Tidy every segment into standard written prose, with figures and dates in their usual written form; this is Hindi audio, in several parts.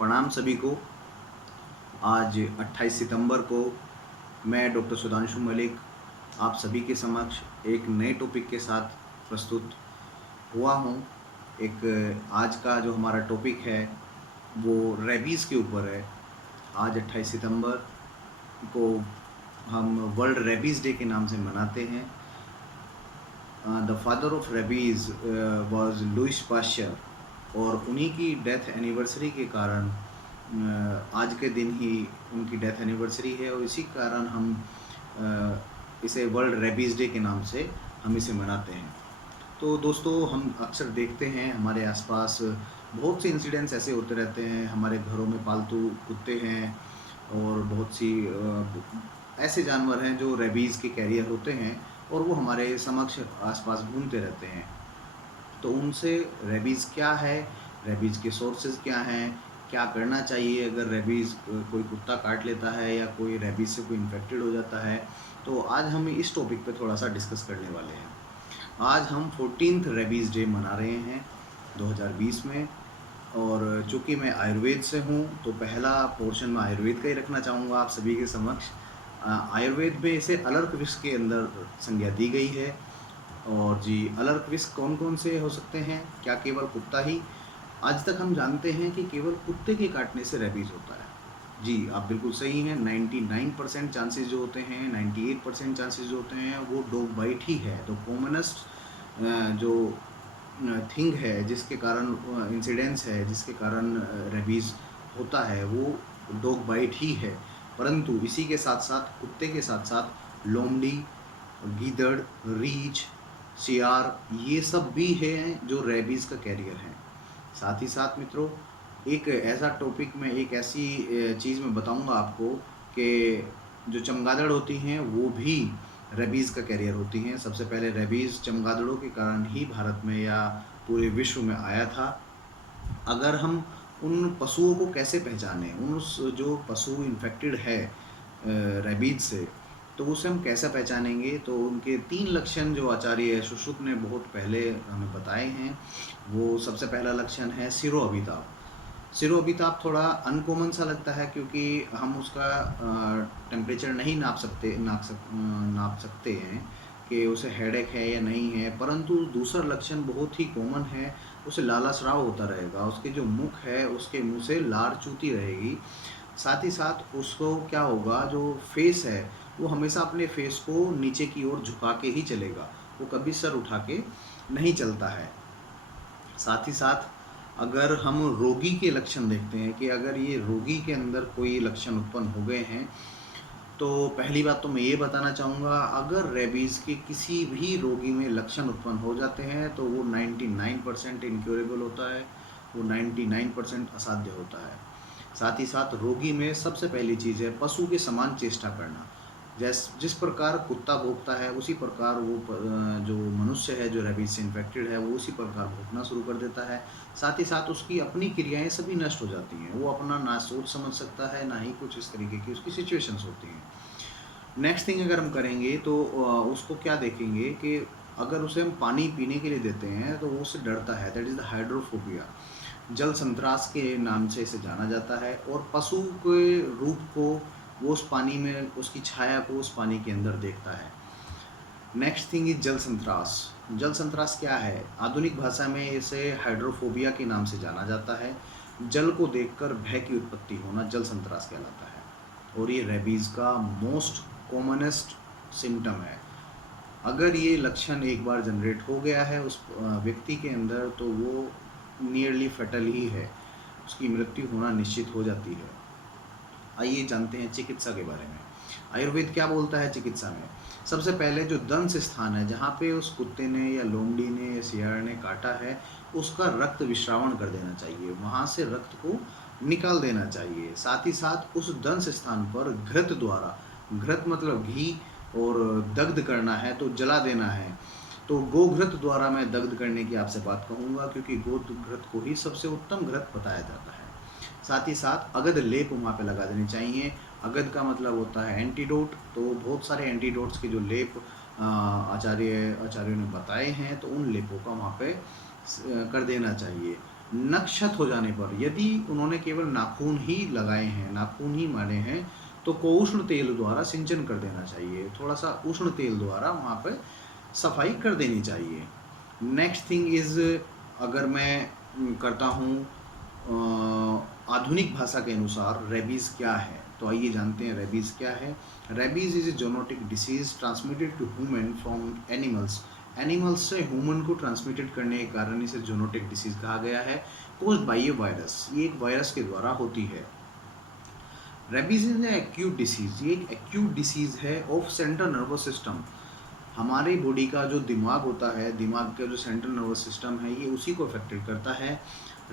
प्रणाम सभी को। आज 28 सितंबर को मैं डॉक्टर सुधांशु मलिक आप सभी के समक्ष एक नए टॉपिक के साथ प्रस्तुत हुआ हूँ। एक आज का जो हमारा टॉपिक है वो रेबीज़ के ऊपर है। आज 28 सितंबर को हम वर्ल्ड रेबीज़ डे के नाम से मनाते हैं। The father of rabies was Louis Pasteur और उन्हीं की डेथ एनिवर्सरी के कारण आज के दिन ही उनकी डेथ एनिवर्सरी है और इसी कारण हम इसे वर्ल्ड रेबीज़ डे के नाम से हम इसे मनाते हैं। तो दोस्तों, हम अक्सर देखते हैं हमारे आसपास बहुत से इंसिडेंट्स ऐसे होते रहते हैं। हमारे घरों में पालतू कुत्ते हैं और बहुत सी ऐसे जानवर हैं जो रेबीज़ के कैरियर होते हैं और वो हमारे समक्ष आसपास घूमते रहते हैं। तो उनसे रेबीज़ क्या है, रेबीज़ के सोर्सेज क्या हैं, क्या करना चाहिए अगर रेबीज़ कोई कुत्ता काट लेता है या कोई रेबीज़ से कोई इन्फेक्टेड हो जाता है, तो आज हम इस टॉपिक पे थोड़ा सा डिस्कस करने वाले हैं। आज हम 14th रेबीज़ डे मना रहे हैं 2020 में, और चूँकि मैं आयुर्वेद से हूँ तो पहला पोर्शन मैं आयुर्वेद का ही रखना चाहूँगा आप सभी के समक्ष। आयुर्वेद में इसे अलर्कविष के अंदर संज्ञा दी गई है। और जी, अलर्कविष कौन कौन से हो सकते हैं? क्या केवल कुत्ता ही? आज तक हम जानते हैं कि केवल कुत्ते के काटने से रेबीज़ होता है। जी, आप बिल्कुल सही हैं। 99% चांसेस जो होते हैं, 98% चांसेस जो होते हैं वो डॉग बाइट ही है। तो कॉमनेस्ट जो थिंग है जिसके कारण इंसिडेंस है जिसके कारण रेबीज़ होता है वो डॉग बाइट ही है। परंतु इसी के साथ साथ कुत्ते के साथ साथ लोमड़ी, गीदड़, रीछ, सियार, ये सब भी हैं जो रेबीज़ का कैरियर हैं। साथ ही साथ मित्रों, एक ऐसा टॉपिक में एक ऐसी चीज़ मैं बताऊंगा आपको कि जो चमगादड़ होती हैं वो भी रेबीज़ का कैरियर होती हैं। सबसे पहले रेबीज़ चमगादड़ों के कारण ही भारत में या पूरे विश्व में आया था। अगर हम उन पशुओं को कैसे पहचानें, उस जो पशु इन्फेक्टेड है रेबीज़ से, तो उसे हम कैसे पहचानेंगे? तो उनके 3 लक्षण जो आचार्य शुश्रुत ने बहुत पहले हमें बताए हैं। वो सबसे पहला लक्षण है सिरोअभिताप। सिरोअभिताप थोड़ा अनकॉमन सा लगता है क्योंकि हम उसका टेम्परेचर नहीं नाप सकते हैं कि उसे हेडेक है या नहीं है। परंतु दूसरा लक्षण बहुत ही कॉमन है, उसे लालास्राव होता रहेगा। उसके जो मुख है उसके मुंह से लार चूती रहेगी। साथ ही साथ उसको क्या होगा, जो फेस है वो हमेशा अपने फेस को नीचे की ओर झुका के ही चलेगा, वो कभी सर उठा के नहीं चलता है। साथ ही साथ अगर हम रोगी के लक्षण देखते हैं कि अगर ये रोगी के अंदर कोई लक्षण उत्पन्न हो गए हैं, तो पहली बात तो मैं ये बताना चाहूँगा, अगर रेबीज़ के किसी भी रोगी में लक्षण उत्पन्न हो जाते हैं तो वो 99% इनक्योरेबल होता है, वो 99% असाध्य होता है। साथ ही साथ रोगी में सबसे पहली चीज़ है पशु के समान चेष्टा करना। जिस प्रकार कुत्ता भौंकता है उसी प्रकार वो जो मनुष्य है जो रेबीज़ से इन्फेक्टेड है वो उसी प्रकार भौंकना शुरू कर देता है। साथ ही साथ उसकी अपनी क्रियाएं सभी नष्ट हो जाती हैं। वो अपना ना सोच समझ सकता है, ना ही कुछ इस तरीके की उसकी सिचुएशंस होती हैं। नेक्स्ट थिंग अगर हम करेंगे तो उसको क्या देखेंगे कि अगर उसे हम पानी पीने के लिए देते हैं तो वो उससे डरता है। That is the hydrophobia. जल संत्रास के नाम से इसे जाना जाता है। और पशु के रूप को वो उस पानी में, उसकी छाया को उस पानी के अंदर देखता है। नेक्स्ट थिंग इज जल संत्रास। जल संत्रास क्या है? आधुनिक भाषा में इसे हाइड्रोफोबिया के नाम से जाना जाता है। जल को देखकर भय की उत्पत्ति होना जल संत्रास कहलाता है और ये रेबीज़ का मोस्ट कॉमनेस्ट सिम्टम है। अगर ये लक्षण एक बार जनरेट हो गया है उस व्यक्ति के अंदर तो वो नियरली फैटल ही है, उसकी मृत्यु होना निश्चित हो जाती है। आइए जानते हैं चिकित्सा के बारे में। आयुर्वेद क्या बोलता है चिकित्सा में? सबसे पहले जो दंश स्थान है जहाँ पे उस कुत्ते ने या लोमड़ी ने या सियार ने काटा है उसका रक्त विश्रावण कर देना चाहिए, वहाँ से रक्त को निकाल देना चाहिए। साथ ही साथ उस दंश स्थान पर घृत द्वारा, घृत मतलब घी, और दग्ध करना है तो जला देना है। तो गोघृत द्वारा मैं दग्ध करने की आपसे बात कहूँगा क्योंकि गोघृत को ही सबसे उत्तम घृत बताया जाता है। साथ ही साथ अगध लेप वहाँ पे लगा देने चाहिए। अगध का मतलब होता है एंटीडोट। तो बहुत सारे एंटीडोट्स के जो लेप आचार्यों ने बताए हैं तो उन लेपों का वहाँ पे कर देना चाहिए। नक्षत हो जाने पर, यदि उन्होंने केवल नाखून ही लगाए हैं, नाखून ही मारे हैं, तो उष्ण तेल द्वारा सिंचन कर देना चाहिए, थोड़ा सा उष्ण तेल द्वारा वहाँ पे सफाई कर देनी चाहिए। नेक्स्ट थिंग इज़, अगर मैं करता हूँ आधुनिक भाषा के अनुसार रेबीज़ क्या है, तो आइए जानते हैं रेबीज़ क्या है। Rabies is a zoonotic disease transmitted to human from animals. Animals से ह्यूमन को ट्रांसमिटेड करने के कारण इसे जोनोटिक डिसीज़ कहा गया है। कोज्ड बाय ए वायरस, ये एक वायरस के द्वारा होती है। Rabies is a acute disease, ये एक एक्यूट डिसीज़ है ऑफ सेंट्रल नर्वस सिस्टम। हमारे बॉडी का जो दिमाग होता है, दिमाग का जो सेंट्रल नर्वस सिस्टम है, ये उसी को अफेक्टेड करता है।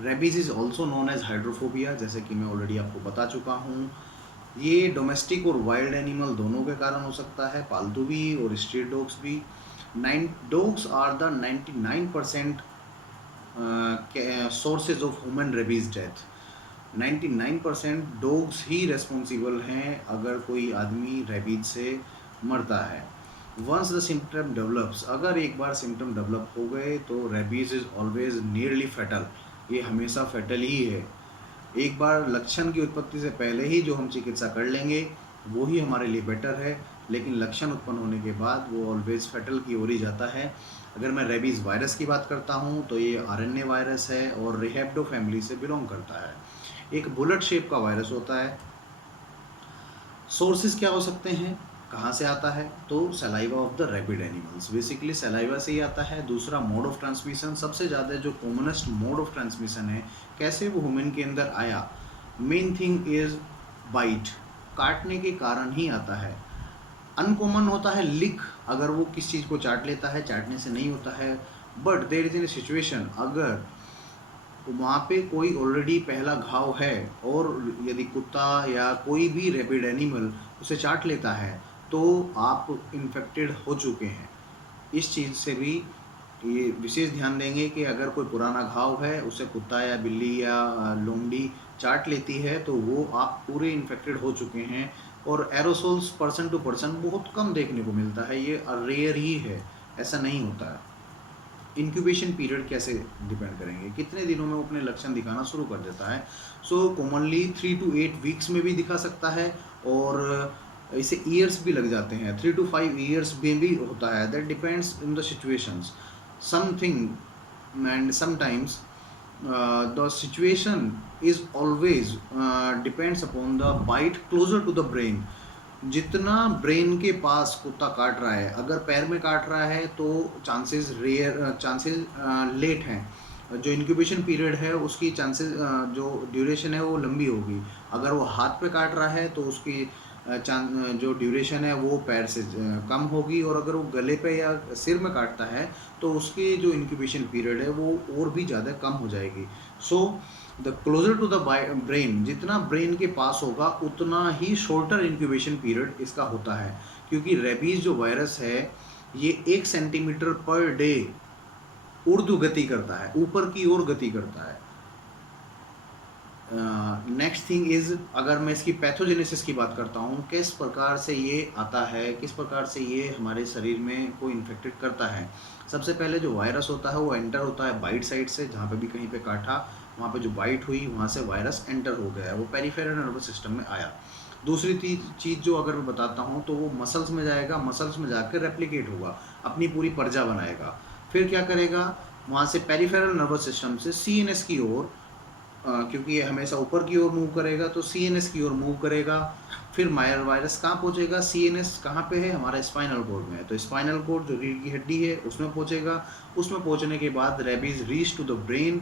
Rabies is also known as hydrophobia, जैसे कि मैं ऑलरेडी आपको बता चुका हूँ। ये डोमेस्टिक और वाइल्ड एनिमल दोनों के कारण हो सकता है, पालतू भी और स्ट्रीट डॉग्स भी। Dogs are the 99% sources of human rabies death. 99% dogs ही रेस्पॉन्सिबल हैं अगर कोई आदमी रेबीज से मरता है। वंस द सिम्टम डेवलप्स, अगर एक बार सिम्टम डेवलप हो गए तो rabies is always nearly fatal, ये हमेशा फैटल ही है। एक बार लक्षण की उत्पत्ति से पहले ही जो हम चिकित्सा कर लेंगे वो ही हमारे लिए बेटर है, लेकिन लक्षण उत्पन्न होने के बाद वो ऑलवेज फैटल की ओर ही जाता है। अगर मैं रेबीज़ वायरस की बात करता हूँ तो ये आरएनए वायरस है और रिहेप्टो फैमिली से बिलोंग करता है। एक बुलेट शेप का वायरस होता है। सोर्सेज क्या हो सकते हैं, कहाँ से आता है, तो saliva of the rabid animals, basically saliva से ही आता है। दूसरा मोड ऑफ ट्रांसमिशन, सबसे ज़्यादा जो कॉमनेस्ट मोड ऑफ ट्रांसमिशन है, कैसे वो ह्यूमन के अंदर आया, मेन थिंग इज़ बाइट, काटने के कारण ही आता है। अनकॉमन होता है लिक, अगर वो किस चीज़ को चाट लेता है, चाटने से नहीं होता है। But there is in situation, अगर वहाँ पे कोई ऑलरेडी पहला घाव है और यदि कुत्ता या कोई भी रैबिड एनिमल उसे चाट लेता है तो आप इन्फेक्टेड हो चुके हैं। इस चीज़ से भी ये विशेष ध्यान देंगे कि अगर कोई पुराना घाव है, उसे कुत्ता या बिल्ली या लोमड़ी चाट लेती है तो वो आप पूरे इन्फेक्टेड हो चुके हैं। और एरोसोल्स पर्सन टू पर्सन बहुत कम देखने को मिलता है, ये रेयर ही है, ऐसा नहीं होता है। इंक्यूबेशन पीरियड कैसे डिपेंड करेंगे, कितने दिनों में वो अपने लक्षण दिखाना शुरू कर देता है। सो कॉमनली 3 to 8 वीक्स में भी दिखा सकता है और इसे ईयर्स भी लग जाते हैं, 3 to 5 ईयर्स में भी होता है। That depends in the situations something and sometimes the situation is always depends upon the bite closer to the brain. जितना ब्रेन के पास कुत्ता काट रहा है, अगर पैर में काट रहा है तो चांसेस लेट हैं। जो इंक्यूबेशन पीरियड है उसकी चांसेस जो ड्यूरेशन है वो लंबी होगी। अगर वो हाथ पे काट रहा है तो उसकी जो ड्यूरेशन है वो पैर से कम होगी, और अगर वो गले पे या सिर में काटता है तो उसकी जो इंक्यूबेशन पीरियड है वो और भी ज़्यादा कम हो जाएगी। So the closer to the brain, जितना ब्रेन के पास होगा उतना ही शॉर्टर इंक्यूबेशन पीरियड इसका होता है, क्योंकि रेबीज़ जो वायरस है ये 1 सेंटीमीटर पर डे ऊर्ध्व गति करता है, ऊपर की ओर गति करता है। नेक्स्ट थिंग इज़, अगर मैं इसकी पैथोजेनेसिस की बात करता हूँ, किस प्रकार से ये आता है, किस प्रकार से ये हमारे शरीर में को इन्फेक्टेड करता है। सबसे पहले जो वायरस होता है वो एंटर होता है बाइट साइड से, जहाँ पे भी कहीं पे काटा वहाँ पे जो बाइट हुई वहाँ से वायरस एंटर हो गया, वो पेरिफेरल नर्वस सिस्टम में आया। दूसरी चीज़ जो अगर मैं बताता हूँ तो वो मसल्स में जाएगा, मसल्स में जाकर रेप्लिकेट होगा, अपनी पूरी पर्जा बनाएगा। फिर क्या करेगा, वहाँ से पेरिफेरल नर्वस सिस्टम से सीएनएस की ओर, क्योंकि ये हमेशा ऊपर की ओर मूव करेगा तो सीएनएस की ओर मूव करेगा। फिर मायर वायरस कहाँ पहुँचेगा, सीएनएस कहाँ पे है, हमारा स्पाइनल कोड में है, तो स्पाइनल कोड जो रीढ़ की हड्डी है उसमें पहुँचेगा। उसमें पहुँचने के बाद rabies reach to the brain,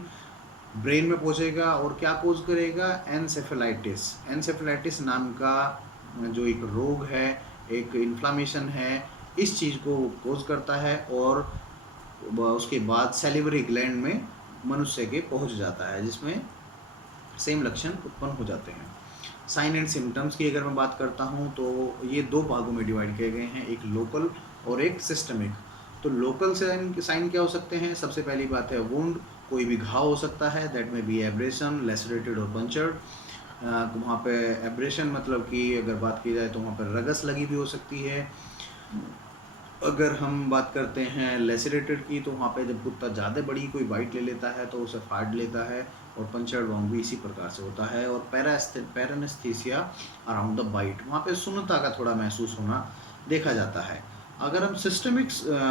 brain में पहुँचेगा और क्या कोज करेगा, एनसेफेलाइटिस। एनसेफेलाइटिस नाम का जो एक रोग है, एक इन्फ्लामेशन है, इस चीज़ को कोज करता है और उसके बाद सैलिवरी ग्लैंड में मनुष्य के पहुँच जाता है, जिसमें सेम लक्षण उत्पन्न हो जाते हैं। साइन एंड सिम्टम्स की अगर मैं बात करता हूँ तो ये 2 भागों में डिवाइड किए गए हैं, एक लोकल और एक सिस्टमिक। तो लोकल साइन क्या हो सकते हैं, सबसे पहली बात है वुंड, कोई भी घाव हो सकता है, दैट में बी एब्रेशन, लेसरेटेड और पंचर्ड। वहाँ पे एब्रेशन मतलब कि अगर बात की जाए तो वहाँ पर रगस लगी भी हो सकती है। अगर हम बात करते हैं लेसरेटेड की, तो वहाँ पे जब कुत्ता ज़्यादा बड़ी कोई बाइट ले लेता है तो उसे फाड़ लेता है, और पंचर्ड वाउंड भी इसी प्रकार से होता है। और पैरानेस्थीसिया अराउंड द बाइट, वहाँ पे सुन्नता का थोड़ा महसूस होना देखा जाता है। अगर हम सिस्टमिक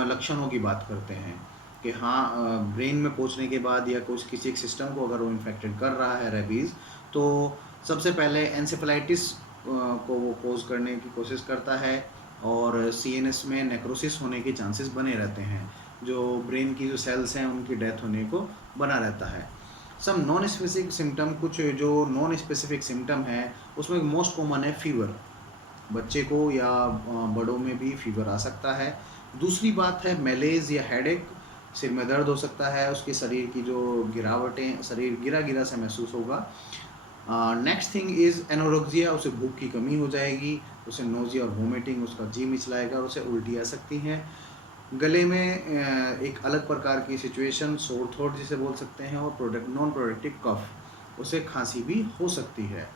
लक्षणों की बात करते हैं कि हाँ, ब्रेन में पहुँचने के बाद या कुछ किसी एक सिस्टम को अगर वो इन्फेक्टेड कर रहा है रेबीज़, तो सबसे पहले एंसेफेलाइटिस को वो कोज करने की कोशिश करता है, और सीएनएस में नेक्रोसिस होने के चांसेस बने रहते हैं, जो ब्रेन की जो सेल्स हैं उनकी डेथ होने को बना रहता है। सम नॉन स्पेसिफिक सिम्टम, कुछ जो नॉन स्पेसिफिक सिम्टम है उसमें मोस्ट कॉमन है फीवर, बच्चे को या बड़ों में भी फीवर आ सकता है। दूसरी बात है मेलेज या हेडेक, सिर में दर्द हो सकता है, उसके शरीर की जो गिरावटें, शरीर गिरा गिरा से महसूस होगा। नेक्स्ट थिंग इज़ एनोरेक्सिया, उसे भूख की कमी हो जाएगी, उसे नोजिया और वोमिटिंग, उसका जी मिचलाएगा और उसे उल्टी आ सकती हैं। गले में एक अलग प्रकार की सिचुएशन, सोर थ्रोट जिसे बोल सकते हैं, और नॉन प्रोडक्टिव कफ, उसे खांसी भी हो सकती है।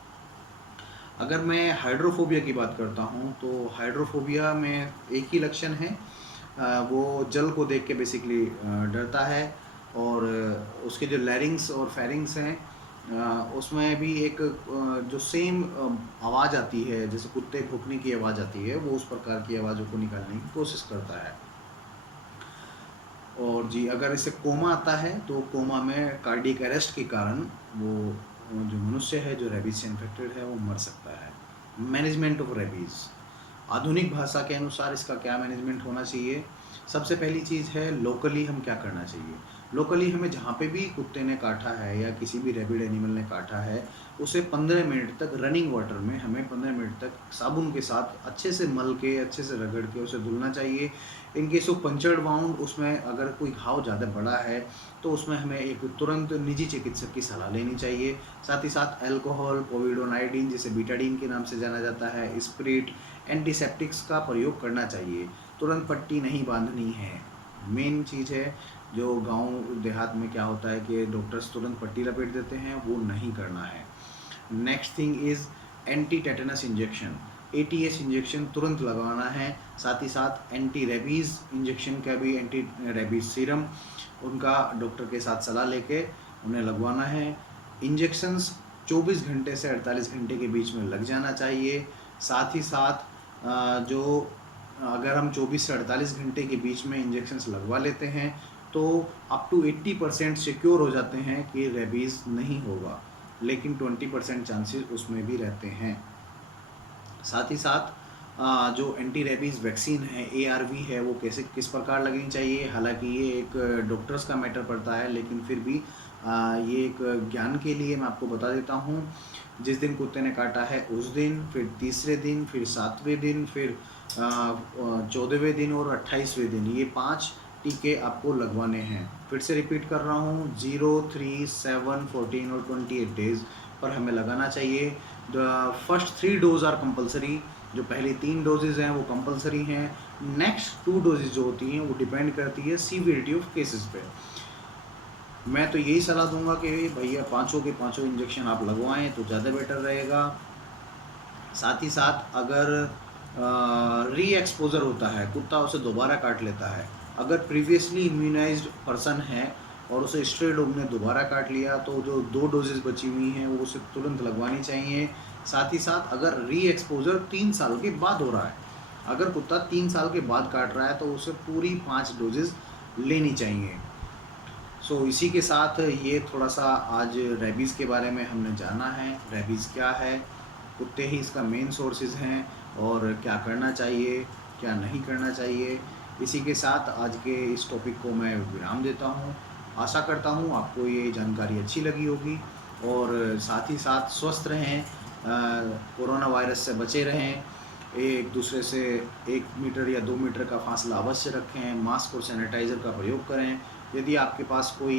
अगर मैं हाइड्रोफोबिया की बात करता हूँ, तो हाइड्रोफोबिया में एक ही लक्षण है, वो जल को देख के बेसिकली डरता है, और उसके जो लैरिंग्स और फेरिंग्स हैं, उसमें भी एक जो सेम आवाज़ आती है, जैसे कुत्ते भौंकने की आवाज़ आती है, वो उस प्रकार की आवाज़ों को निकालने की कोशिश करता है। और जी, अगर इसे कोमा आता है, तो कोमा में कार्डियक अरेस्ट के कारण वो जो मनुष्य है जो रेबीज से इन्फेक्टेड है वो मर सकता है। मैनेजमेंट ऑफ रेबीज़, आधुनिक भाषा के अनुसार इसका क्या मैनेजमेंट होना चाहिए? सबसे पहली चीज़ है लोकली हम क्या करना चाहिए। लोकली हमें जहाँ पे भी कुत्ते ने काटा है या किसी भी रेबिड एनिमल ने काटा है, उसे 15 मिनट तक रनिंग वाटर में, हमें 15 मिनट तक साबुन के साथ अच्छे से मल के, अच्छे से रगड़ के उसे धुलना चाहिए। In case of punctured wound, उसमें अगर कोई घाव ज़्यादा बड़ा है तो उसमें हमें एक तुरंत निजी चिकित्सक की सलाह लेनी चाहिए। साथ ही साथ अल्कोहल, पोविडोनाइडिन जिसे बीटाडीन के नाम से जाना जाता है, स्प्रिट, एंटीसेप्टिक्स का प्रयोग करना चाहिए। तुरंत पट्टी नहीं बांधनी है। मेन चीज़ है, जो गांव देहात में क्या होता है कि डॉक्टर्स तुरंत पट्टी लपेट देते हैं, वो नहीं करना है। Next thing is anti tetanus injection, ATS injection तुरंत लगवाना है। साथ ही साथ एंटी रेबीज़ इंजेक्शन का भी, एंटी रेबीज़ सीरम, उनका डॉक्टर के साथ सलाह लेके उन्हें लगवाना है। इंजेक्शंस 24 घंटे से 48 घंटे के बीच में लग जाना चाहिए। साथ ही साथ जो अगर हम 24 से 48 घंटे के बीच में इंजेक्शंस लगवा लेते हैं, तो अप टू 80% सिक्योर हो जाते हैं कि रेबीज़ नहीं होगा, लेकिन 20% चांसेस उसमें भी रहते हैं। साथ ही साथ जो एंटी रेबीज़ वैक्सीन है, ARV है, वो कैसे किस प्रकार लगनी चाहिए, हालांकि ये एक डॉक्टर्स का मैटर पड़ता है, लेकिन फिर भी ये एक ज्ञान के लिए मैं आपको बता देता हूँ। जिस दिन कुत्ते ने काटा है उस दिन, फिर तीसरे दिन, फिर 7वें दिन, फिर 14वें दिन और 28वें दिन, ये 5 टीके आपको लगवाने हैं। फिर से रिपीट कर रहा हूँ, 0, 3, 7, 14 और 28 डेज़ पर हमें लगाना चाहिए। The first 3 dose are compulsory, जो पहली 3 डोजेज़ हैं वो कंपलसरी हैं। नेक्स्ट 2 डोजेज़ जो होती हैं वो डिपेंड करती है सीवियरिटी ऑफ केसेस पे। मैं तो यही सलाह दूंगा कि भैया पाँचों के पाँचों इंजेक्शन आप लगवाएं तो ज़्यादा बेटर रहेगा। साथ ही साथ अगर री एक्सपोजर होता है, कुत्ता उसे दोबारा काट लेता है, अगर प्रीवियसली इम्यूनाइज्ड पर्सन है और उसे स्ट्रे डॉग ने दोबारा काट लिया, तो जो 2 डोजेज़ बची हुई हैं वो उसे तुरंत लगवानी चाहिए। साथ ही साथ अगर री एक्सपोजर 3 साल के बाद हो रहा है, अगर कुत्ता 3 साल के बाद काट रहा है, तो उसे पूरी 5 डोजेज़ लेनी चाहिए। सो इसी के साथ ये थोड़ा सा आज रेबीज़ के बारे में हमने जाना है। रेबीज़ क्या है, कुत्ते ही इसका मेन सोर्सेज हैं, और क्या करना चाहिए, क्या नहीं करना चाहिए। इसी के साथ आज के इस टॉपिक को मैं विराम देता हूँ। आशा करता हूँ आपको ये जानकारी अच्छी लगी होगी, और साथ ही साथ स्वस्थ रहें, कोरोना वायरस से बचे रहें, एक दूसरे से 1 मीटर या 2 मीटर का फासला अवश्य रखें, मास्क और सैनिटाइज़र का प्रयोग करें। यदि आपके पास कोई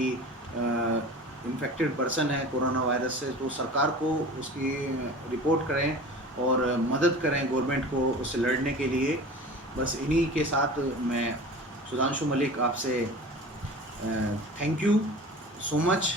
इन्फेक्टेड पर्सन है कोरोना वायरस से, तो सरकार को उसकी रिपोर्ट करें और मदद करें गवर्नमेंट को उससे लड़ने के लिए। बस इन्हीं के साथ मैं सुधांशु मलिक आपसे थैंक यू सो मच।